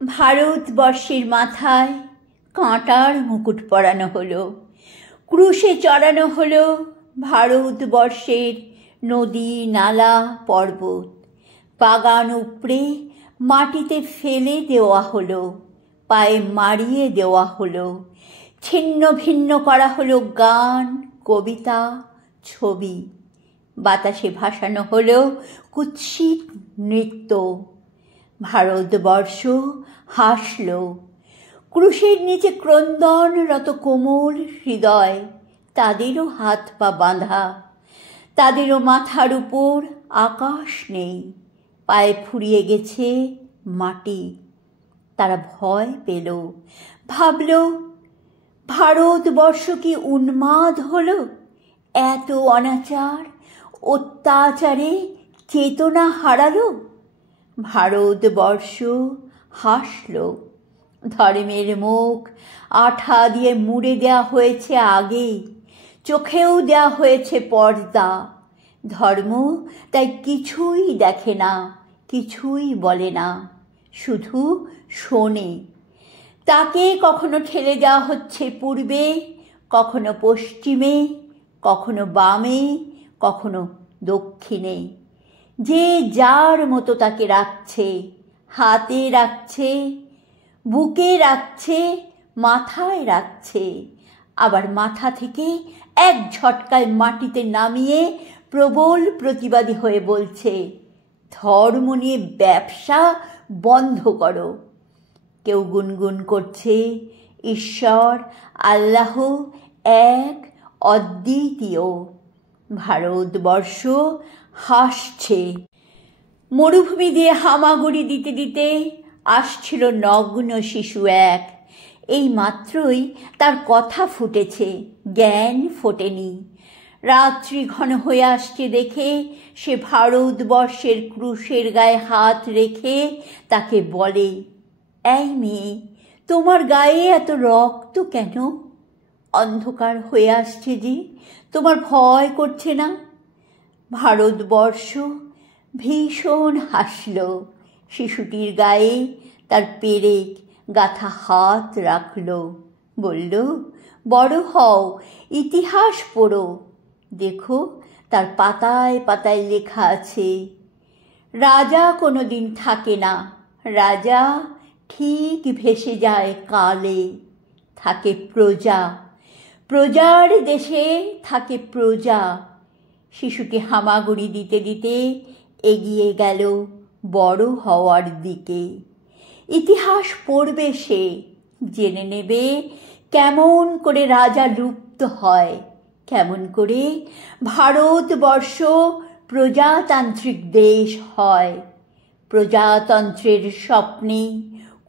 ভারতবর্ষের মাথায় কাঁটার মুকুট পরানো হলো, ক্রুশে চড়ানো হলো ভারতবর্ষের নদী নালা পর্বত, বাগান উপড়ে মাটিতে ফেলে দেওয়া হলো, পায়ে মারিয়ে দেওয়া হলো, ছিন্ন ভিন্ন করা হলো গান, কবিতা, ছবি, বাতাসে ভাসানো হলো কুৎসিত নৃত্য। ভারতবর্ষ হাসল। ক্রুশের নিচে ক্রন্দনরত কোমল হৃদয়, তাদেরও হাত পা বাঁধা, তাদেরও মাথার উপর আকাশ নেই, পায়ে ফুরিয়ে গেছে মাটি। তারা ভয় পেল, ভাবল ভারতবর্ষ কি উন্মাদ হলো? এত অনাচার অত্যাচারে চেতনা হারালো। ভারতবর্ষ হাসল। ধর্মের মুখ আঠা দিয়ে মুড়ে দেয়া হয়েছে আগে, চোখেও দেয়া হয়েছে পর্দা। ধর্ম তাই কিছুই দেখে না, কিছুই বলে না, শুধু শোনে। তাকে কখনো ঠেলে দেওয়া হচ্ছে পূর্বে, কখনো পশ্চিমে, কখনো বামে, কখনো দক্ষিণে। যে যার মতো তাকে রাখছে, হাতে রাখছে, বুকে রাখছে, মাথায় রাখছে, আবার মাথা থেকে এক ঝটকায় মাটিতে নামিয়ে প্রবল প্রতিবাদী হয়ে বলছে, ধর্ম নিয়ে ব্যবসা বন্ধ করো। কেউ গুনগুন করছে, ঈশ্বর আল্লাহ এক, অদ্বিতীয়। ভারতবর্ষ হাসছে। মরুভূমি দিয়ে হামাগুড়ি দিতে দিতে আসছিল নগ্ন শিশু এক। এই মাত্রই তার কথা ফুটেছে, জ্ঞান ফোটেনি। রাত্রি ঘন হয়ে আসছে দেখে সে ভারতবর্ষের ক্রুশের গায়ে হাত রেখে তাকে বলে, এই মেয়ে, তোমার গায়ে এত রক্ত কেন? অন্ধকার হয়ে আসছে যে, তোমার ভয় করছে না? ভারতবর্ষ ভীষণ হাসল। শিশুটির গায়ে তার পেরেক গাঁথা হাত রাখল, বলল, বড় হও, ইতিহাস পড়ো, দেখো তার পাতায় পাতায় লেখা আছে, রাজা কোনোদিন থাকে না, রাজা ঠিক ভেসে যায় কালে। থাকে প্রজা, প্রজার দেশে থাকে প্রজা। শিশুটি হামাগুড়ি দিতে দিতে এগিয়ে গেল বড় হওয়ার দিকে। ইতিহাস পড়বে সে, জেনে নেবে কেমন করে রাজা লুপ্ত হয়, কেমন করে ভারতবর্ষ প্রজাতান্ত্রিক দেশ হয়। প্রজাতন্ত্রের স্বপ্নে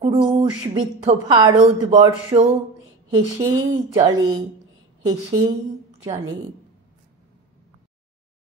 ক্রুশবিদ্ধ ভারতবর্ষ হেসেই চলে, হেসেই চলে।